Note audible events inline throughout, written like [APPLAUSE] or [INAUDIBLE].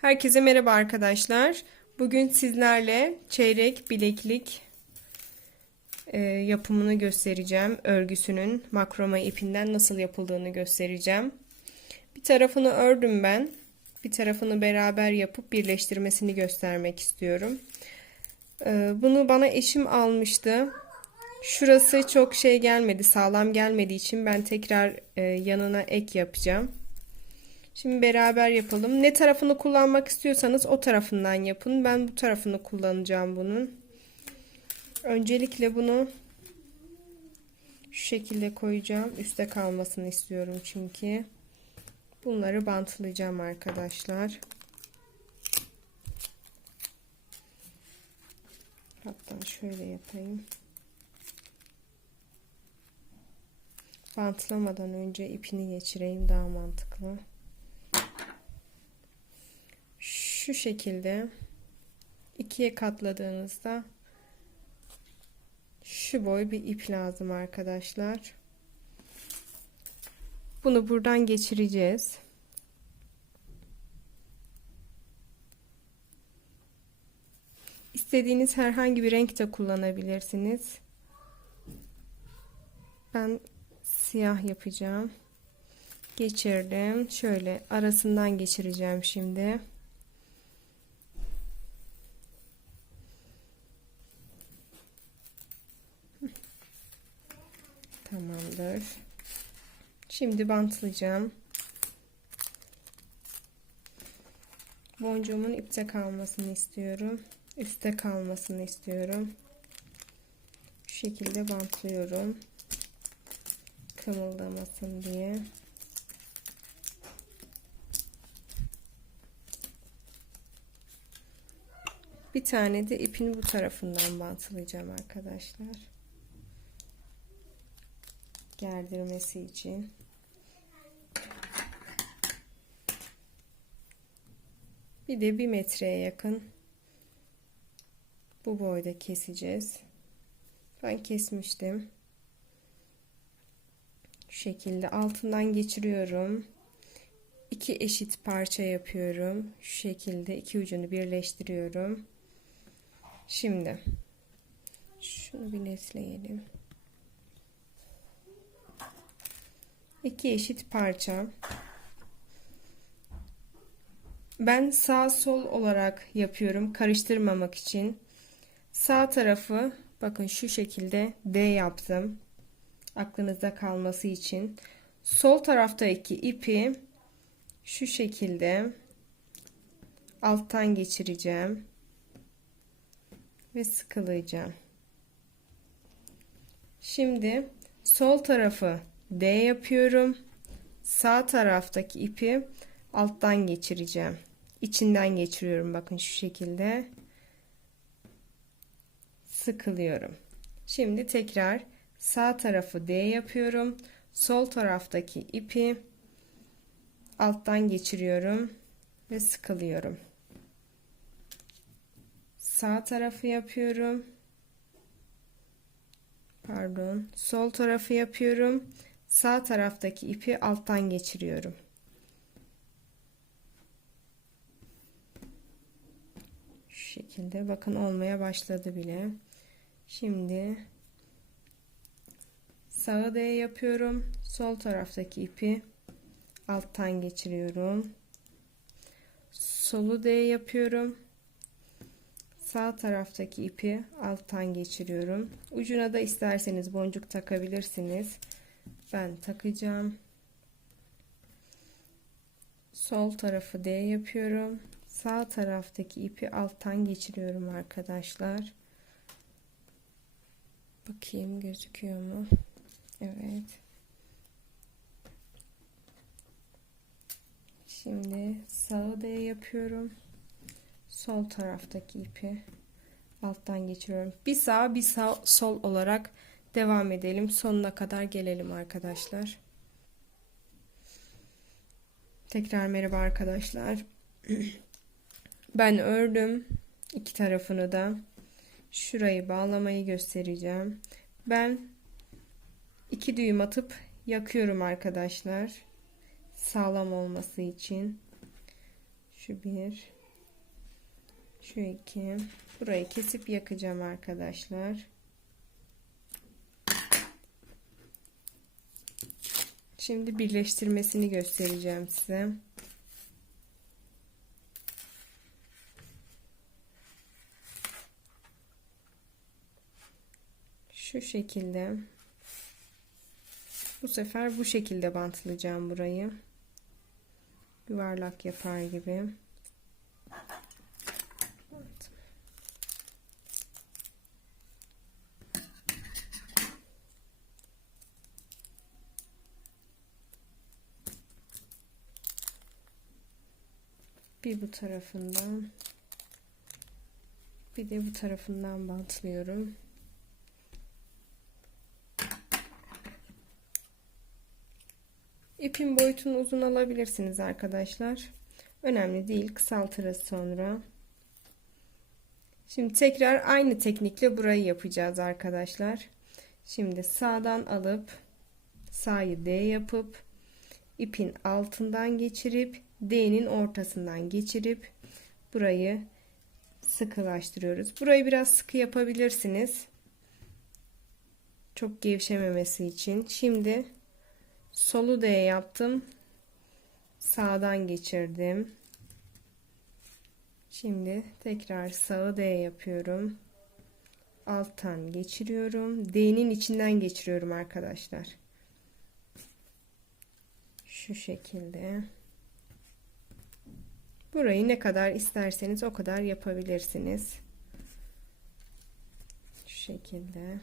Herkese merhaba arkadaşlar. Bugün sizlerle çeyrek bileklik e, yapımını göstereceğim. Örgüsünün makroma ipinden nasıl yapıldığını göstereceğim. Bir tarafını ördüm ben. Bir tarafını beraber yapıp birleştirmesini göstermek istiyorum. E, bunu bana eşim almıştı. Şurası çok şey gelmedi, sağlam gelmediği için ben tekrar e, yanına ek yapacağım. Şimdi beraber yapalım. Ne tarafını kullanmak istiyorsanız o tarafından yapın. Ben bu tarafını kullanacağım bunun. Öncelikle bunu şu şekilde koyacağım. Üste kalmasını istiyorum çünkü. Bunları bantlayacağım arkadaşlar. Hatta şöyle yapayım. Bantlamadan önce ipini geçireyim daha mantıklı. Şu şekilde ikiye katladığınızda şu boy bir ip lazım arkadaşlar. Bunu buradan geçireceğiz. İstediğiniz herhangi bir renk de kullanabilirsiniz. Ben siyah yapacağım. Geçirdim. Şöyle arasından geçireceğim şimdi. Tamamdır. Şimdi bantlayacağım. Boncuğumun ipte kalmasını istiyorum. Üste kalmasını istiyorum. Şu şekilde bantlıyorum. Kımıldamasın diye. Bir tane de ipin bu tarafından bantlayacağım arkadaşlar gerdirmesi için. Bir de bir metreye yakın bu boyda keseceğiz. Ben kesmiştim. Şu şekilde altından geçiriyorum. İki eşit parça yapıyorum. Şu şekilde iki ucunu birleştiriyorum. Şimdi şunu bir netleyelim. İki eşit parça. Ben sağ sol olarak yapıyorum karıştırmamak için. Sağ tarafı bakın şu şekilde D yaptım. Aklınızda kalması için. Sol taraftaki ipi şu şekilde alttan geçireceğim ve sıkılayacağım. Şimdi sol tarafı D yapıyorum. Sağ taraftaki ipi alttan geçireceğim. İçinden geçiriyorum bakın şu şekilde. Sıkılıyorum. Şimdi tekrar sağ tarafı D yapıyorum. Sol taraftaki ipi alttan geçiriyorum ve sıkılıyorum. Sağ tarafı yapıyorum. Pardon. Sol tarafı yapıyorum sağ taraftaki ipi alttan geçiriyorum. Şu şekilde bakın olmaya başladı bile. Şimdi sağı D yapıyorum. Sol taraftaki ipi alttan geçiriyorum. Solu D yapıyorum. Sağ taraftaki ipi alttan geçiriyorum. Ucuna da isterseniz boncuk takabilirsiniz ben takacağım. Sol tarafı D yapıyorum. Sağ taraftaki ipi alttan geçiriyorum arkadaşlar. Bakayım gözüküyor mu? Evet. Şimdi sağı D yapıyorum. Sol taraftaki ipi alttan geçiriyorum. Bir sağ bir sağ sol olarak devam edelim. Sonuna kadar gelelim arkadaşlar. Tekrar merhaba arkadaşlar. [CLEARS THROAT] Ben ördüm. iki tarafını da. Şurayı bağlamayı göstereceğim. Ben iki düğüm atıp yakıyorum arkadaşlar. Sağlam olması için. Şu bir. Şu iki. Burayı kesip yakacağım arkadaşlar. Şimdi birleştirmesini göstereceğim size. Şu şekilde. Bu sefer bu şekilde bantlayacağım burayı. Yuvarlak yapar gibi. Bir bu tarafından bir de bu tarafından bantlıyorum. İpin boyutunu uzun alabilirsiniz arkadaşlar. Önemli değil. Kısaltırız sonra. Şimdi tekrar aynı teknikle burayı yapacağız arkadaşlar. Şimdi sağdan alıp sağı D yapıp ipin altından geçirip D'nin ortasından geçirip burayı sıkılaştırıyoruz. Burayı biraz sıkı yapabilirsiniz. Çok gevşememesi için. Şimdi Solu D yaptım. Sağdan geçirdim. Şimdi tekrar sağı D yapıyorum. Alttan geçiriyorum. D'nin içinden geçiriyorum arkadaşlar. Şu şekilde. Burayı ne kadar isterseniz o kadar yapabilirsiniz. Şu şekilde.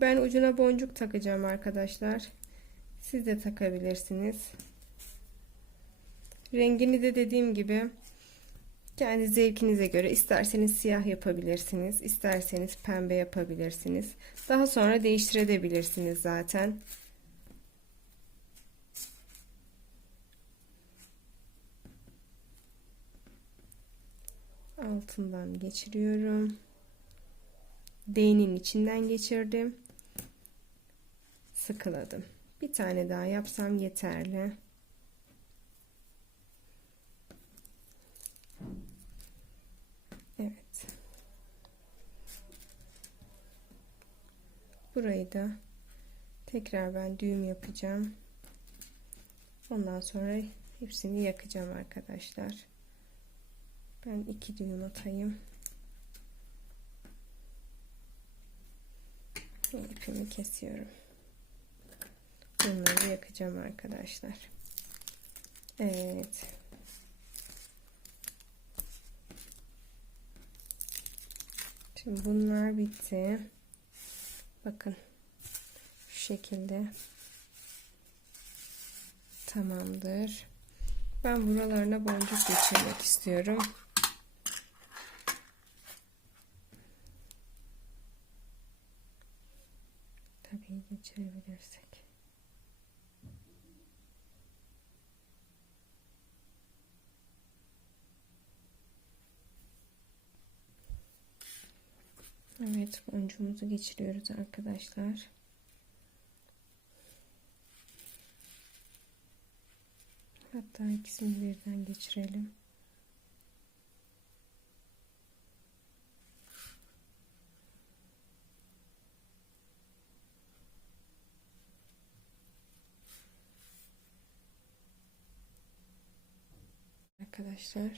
Ben ucuna boncuk takacağım arkadaşlar. Siz de takabilirsiniz. Rengini de dediğim gibi kendi zevkinize göre isterseniz siyah yapabilirsiniz. isterseniz pembe yapabilirsiniz. Daha sonra değiştirebilirsiniz zaten. Altından geçiriyorum. D'nin içinden geçirdim sıkıladım. Bir tane daha yapsam yeterli. Evet. Burayı da tekrar ben düğüm yapacağım. Ondan sonra hepsini yakacağım arkadaşlar. Ben iki düğüm atayım. İpimi kesiyorum. Bunları yakacağım arkadaşlar. Evet. Şimdi bunlar bitti. Bakın. Şu şekilde. Tamamdır. Ben buralarına boncuk geçirmek istiyorum. Tabii geçirebilirsek. Evet boncuğumuzu geçiriyoruz arkadaşlar. Hatta ikisini birden geçirelim. Arkadaşlar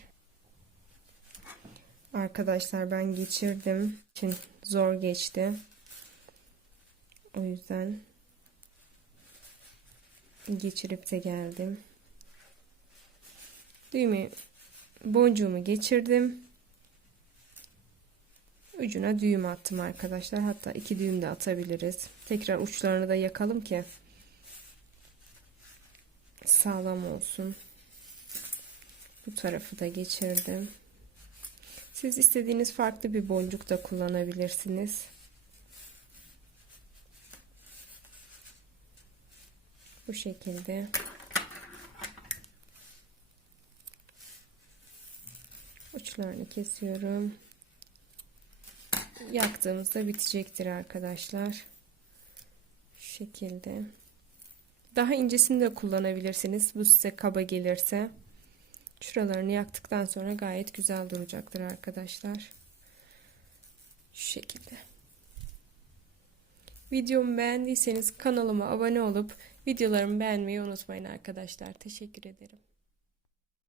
Arkadaşlar ben geçirdim. için zor geçti. O yüzden geçirip de geldim. Düğümü boncuğumu geçirdim. Ucuna düğüm attım arkadaşlar. Hatta iki düğüm de atabiliriz. Tekrar uçlarını da yakalım ki sağlam olsun. Bu tarafı da geçirdim. Siz istediğiniz farklı bir boncuk da kullanabilirsiniz. Bu şekilde. Uçlarını kesiyorum. Yaktığımızda bitecektir arkadaşlar. Şu şekilde. Daha incesini de kullanabilirsiniz. Bu size kaba gelirse. Şuralarını yaktıktan sonra gayet güzel duracaktır arkadaşlar. Şu şekilde. Videomu beğendiyseniz kanalıma abone olup videolarımı beğenmeyi unutmayın arkadaşlar. Teşekkür ederim.